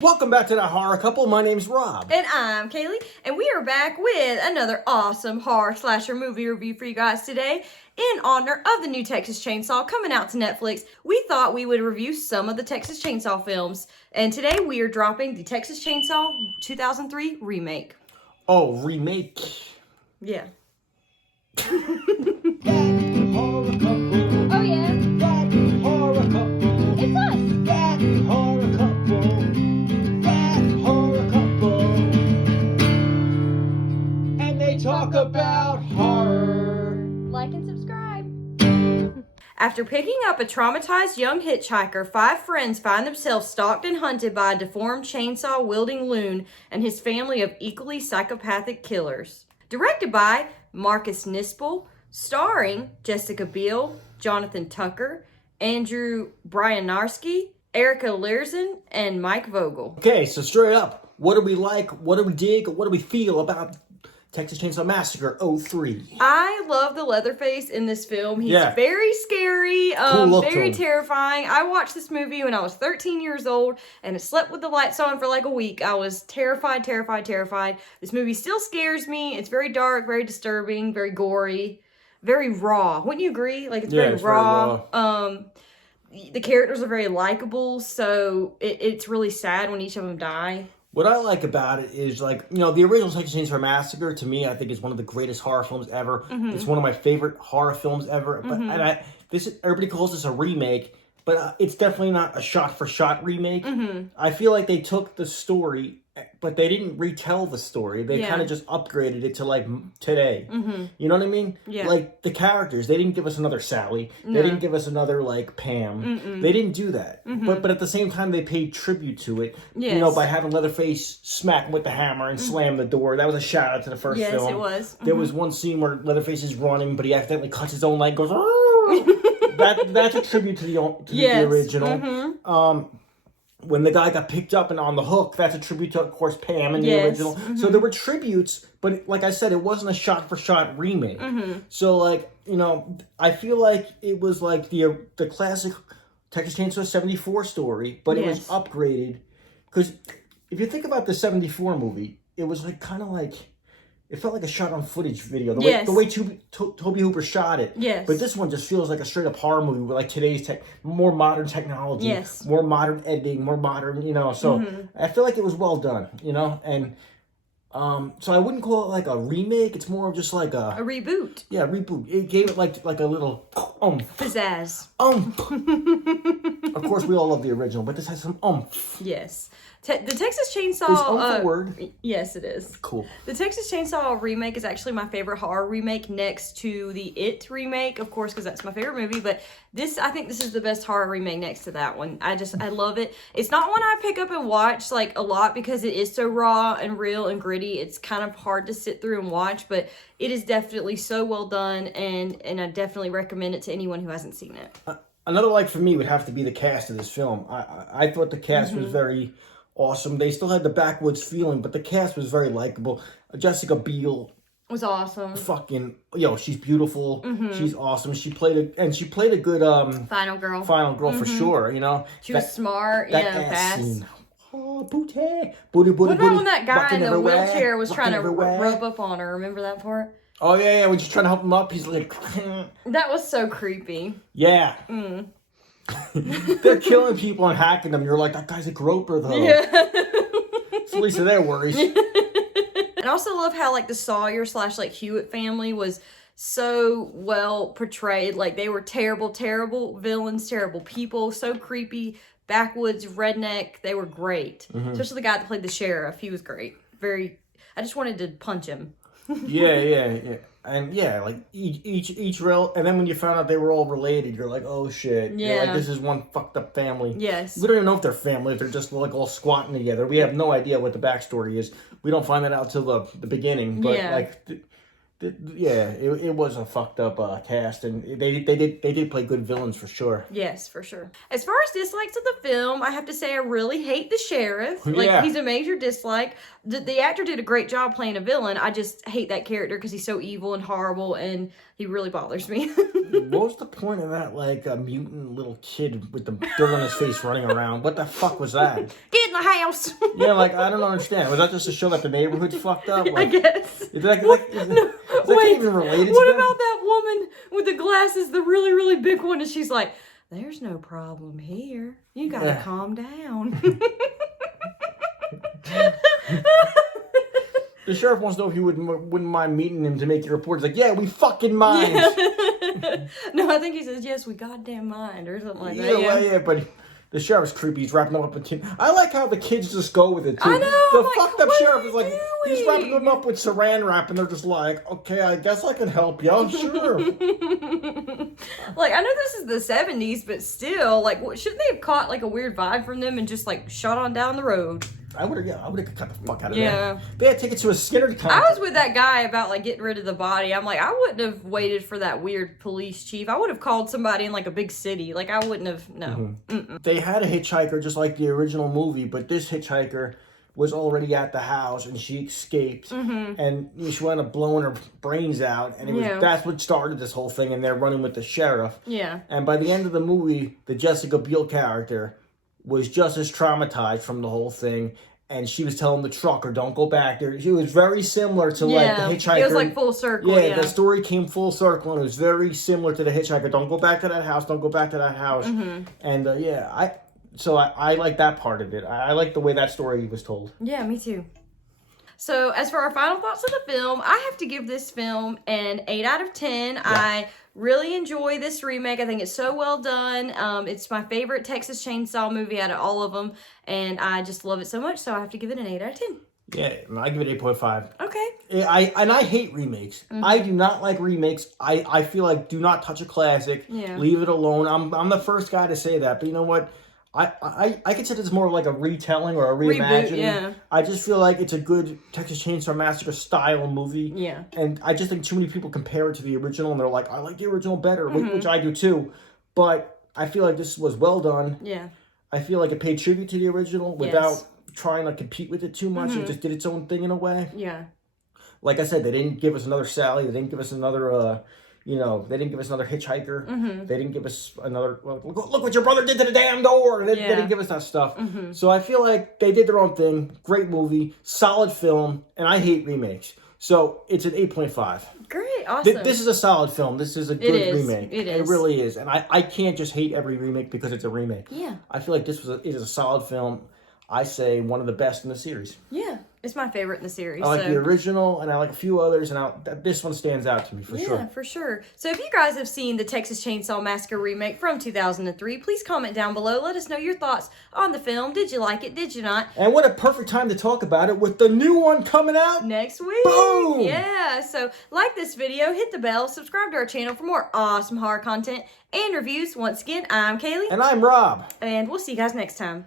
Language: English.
Welcome back to the Horror Couple. My name's Rob. And I'm Kaylee, and we are back with another awesome horror slasher movie review for you guys today. In honor of the new Texas Chainsaw coming out to Netflix, we thought we would review some of the Texas Chainsaw films. And today we are dropping the Texas Chainsaw 2003 remake. Oh, remake. Yeah. Horror Couple. Oh yeah. That Horror Couple. It's us. That Horror Couple. That Horror Couple. And they talk about horror. Like and subscribe. After picking up a traumatized young hitchhiker, 5 friends find themselves stalked and hunted by a deformed chainsaw-wielding loon and his family of equally psychopathic killers. Directed by Marcus Nispel, starring Jessica Biel, Jonathan Tucker, Andrew Bryanarski, Erica Learson, and Mike Vogel. Okay, so straight up, what do we like? What do we dig? What do we feel about Texas Chainsaw Massacre 03? I love the Leatherface in this film. He's Yeah. very scary, Cool look to very him. terrifying. I watched this movie when I was 13 years old, and I slept with the lights on for like a week. I was terrified. This movie still scares me. It's very dark, very disturbing, very gory, very raw. Wouldn't you agree? Like, it's Yeah, very it's very raw. The characters are very likable, so it's really sad when each of them die. What I like about it is, like, you know, the original Texas Chainsaw Massacre, to me, I think is one of the greatest horror films ever. Mm-hmm. It's one of my favorite horror films ever. But and everybody calls this a remake, but it's definitely not a shot-for-shot remake. Mm-hmm. I feel like they took the story, but they didn't retell the story. They Yeah. kind of just upgraded it to, like, today. Mm-hmm. You know what I mean? Yeah. Like, the characters, they didn't give us another Sally. No. They didn't give us another, like, Pam. They didn't do that. But at the same time, they paid tribute to it. Yes. You know, by having Leatherface smack him with the hammer and slam the door. That was a shout out to the first Yes, film. it was. There was one scene where Leatherface is running, but he accidentally cuts his own leg, goes, that's a tribute to the original. When the guy got picked up and on the hook, that's a tribute to, of course, Pam in the original. So there were tributes, but like I said, it wasn't a shot-for-shot remake. So, like, you know, I feel like it was like the classic Texas Chainsaw 74 story, but it was Yes. upgraded. Because if you think about the 74 movie, it was like kind of like, it felt like a shot-on-footage video. The way Toby Hooper shot it. Yes. But this one just feels like a straight-up horror movie with, like, today's more modern technology. Yes. More modern editing, more modern, you know. So I feel like it was well done, you know. And so I wouldn't call it like a remake. It's more of just like A reboot. yeah, reboot. It gave it like a little Pizzazz. Of course, we all love the original, but this has some Yes. The Texas Chainsaw... Is a word? Yes, it is. Cool. The Texas Chainsaw remake is actually my favorite horror remake next to the It remake, of course, because that's my favorite movie. But I think this is the best horror remake next to that one. I love it. It's not one I pick up and watch like a lot because it is so raw and real and gritty. It's kind of hard to sit through and watch, but it is definitely so well done, and I definitely recommend it to anyone who hasn't seen it. Another like for me would have to be the cast of this film. I thought the cast was very awesome. They still had the backwoods feeling, but the cast was very likable. Jessica Biel Was awesome. fucking, she's beautiful. She's awesome. She played a good Final girl. for sure, you know. She was smart, that yeah, ass fast. scene. Oh, booty. What about when that guy rocking in the everywhere, wheelchair was trying to rocking everywhere. rub up on her? Remember that part? Oh yeah, when she's trying to help him up, he's like, That was so creepy. yeah. They're killing people and hacking them. You're like, that guy's a groper though. Yeah. So at least their worries. And I also love how, like, the Sawyer / like Hewitt family was so well portrayed. Like, they were terrible villains, terrible people, so creepy, backwoods, redneck. They were great. Especially the guy that played the sheriff. He was great. I just wanted to punch him. Yeah. And yeah, like each real, and then when you found out they were all related, you're like, oh shit. Yeah. You're like, this is one fucked up family. Yes. We don't even know if they're family, if they're just like all squatting together. We have no idea what the backstory is. We don't find that out till the beginning. But Yeah. like, It was a fucked up cast, and they did play good villains for sure. Yes, for sure. As far as dislikes of the film, I have to say I really hate the sheriff. Like, he's a major dislike. The actor did a great job playing a villain. I just hate that character because he's so evil and horrible, and he really bothers me. What was the point of that, like, a mutant little kid with the dirt on his face running around? What the fuck was that? Get in the house! Yeah, like, I don't understand. Was that just to show that the neighborhood's fucked up? Like, I guess. Is that even related what to them? about that woman with the glasses, the really, really big one, and she's like, there's no problem here. You gotta calm down. The sheriff wants to know if you wouldn't mind meeting him to make your report. He's like, yeah, we fucking mind. Yeah. No, I think he says, yes, we goddamn mind, or something like that. Well, yeah, but the sheriff's creepy. He's wrapping them up in I like how the kids just go with it, too. I know. The fucked up sheriff is like, he's wrapping them up with saran wrap, and they're just like, okay, I guess I can help you. Sure. Like, I know this is the 70s, but still, like, shouldn't they have caught, like, a weird vibe from them and just, like, shot on down the road? I would have cut the fuck out of that. They had to take it to a Skinner concert. I was with that guy about, like, getting rid of the body. I'm like, I wouldn't have waited for that weird police chief. I would have called somebody in, like, a big city. Like, I wouldn't have, no. They had a hitchhiker just like the original movie, but this hitchhiker was already at the house, and she escaped, and she wound up blowing her brains out, and that's what started this whole thing, and they're running with the sheriff. Yeah. And by the end of the movie, the Jessica Biel character was just as traumatized from the whole thing, and she was telling the trucker, don't go back there. She was very similar to, like, the hitchhiker. It was, like, full circle, Yeah, the story came full circle, and it was very similar to the hitchhiker. Don't go back to that house, don't go back to that house. And, I like that part of it. I like the way that story was told. Yeah, me too. So, as for our final thoughts of the film, I have to give this film an 8 out of 10. Yeah. I really enjoy this remake. I think it's so well done. It's my favorite Texas Chainsaw movie out of all of them, and I just love it so much, so I have to give it an 8 out of 10. Yeah, I give it 8.5. Okay. I hate remakes. I do not like remakes. I feel like do not touch a classic. Yeah. Leave it alone. I'm the first guy to say that, but you know what? I consider this more like a retelling or a reimagining. Reboot, yeah. I just feel like it's a good Texas Chainsaw Massacre style movie. Yeah. And I just think too many people compare it to the original, and they're like, I like the original better, which I do too. But I feel like this was well done. Yeah. I feel like it paid tribute to the original without trying to compete with it too much. It just did its own thing in a way. Yeah. Like I said, they didn't give us another Sally. They didn't give us another... they didn't give us another hitchhiker. They didn't give us another, look what your brother did to the damn door. They didn't give us that stuff. So I feel like they did their own thing. Great movie, solid film, and I hate remakes. So it's an 8.5. Great, awesome. This is a solid film. This is a good remake. It is. It really is. And I can't just hate every remake because it's a remake. Yeah. I feel like it is a solid film. I say one of the best in the series. Yeah, it's my favorite in the series. I like the original, and I like a few others, and this one stands out to me for sure. Yeah, for sure. So if you guys have seen the Texas Chainsaw Massacre remake from 2003, please comment down below. Let us know your thoughts on the film. Did you like it? Did you not? And what a perfect time to talk about it with the new one coming out next week. Boom! Yeah, so like this video, hit the bell, subscribe to our channel for more awesome horror content and reviews. Once again, I'm Kaylee. And I'm Rob. And we'll see you guys next time.